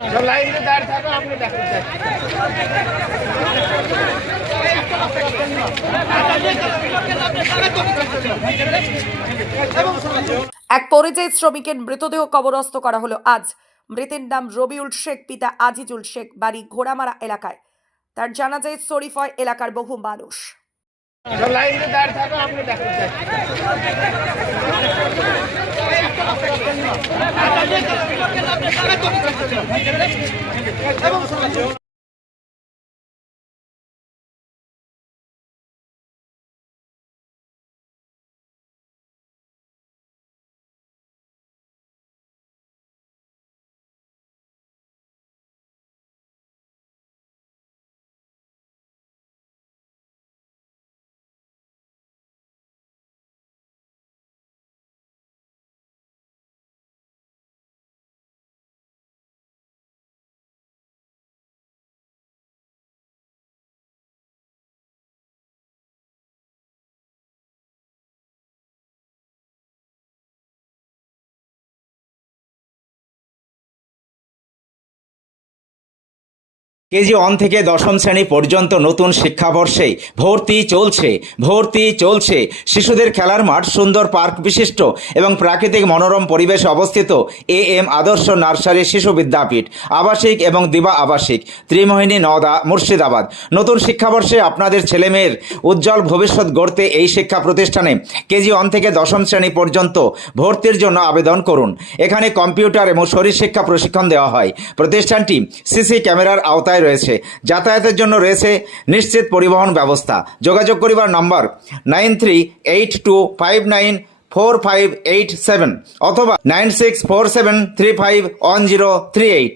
Line में दाঁড় থাকো আপনি দেখুন এক পরিযায়ী শ্রমিকের মৃতদেহ কবরস্থ করা হলো আজ। মৃতের নাম রবিউল শেখ, পিতা আজিজুল শেখ, বাড়ি ঘোড়ামারা এলাকায়। তার জানাজায় শরীফ হয় এলাকার বহু মানুষ। লাইন में दाঁড় থাকো আপনি দেখুন কেজি 1 থেকে দশম শ্রেণী পর্যন্ত নতুন শিক্ষাবর্ষে ভর্তি চলছে। শিশুদের খেলার মাঠ, সুন্দর পার্ক বিশিষ্ট এবং প্রাকৃতিক মনোরম পরিবেশে অবস্থিত এম আদর্শ নার্সারি শিশু বিদ্যাপীঠ, আবাসিক এবং দিবা আবাসিক, ত্রিমোহিনী, নওদা, মুর্শিদাবাদ। নতুন শিক্ষাবর্ষে আপনাদের ছেলেমেয়ের উজ্জ্বল ভবিষ্যৎ গড়তে এই শিক্ষা প্রতিষ্ঠানে কেজি 1 থেকে দশম শ্রেণী পর্যন্ত ভর্তির জন্য আবেদন করুন। এখানে কম্পিউটার এবং শরীরশিক্ষা প্রশিক্ষণ দেওয়া হয়। প্রতিষ্ঠানটি সিসি ক্যামেরার আওতায় রয়েছে। যাতায়াতের জন্য রয়েছে নিশ্চিত পরিবহন ব্যবস্থা। যোগাযোগ করিবার নম্বর 9382594587 অথবা 9647351038।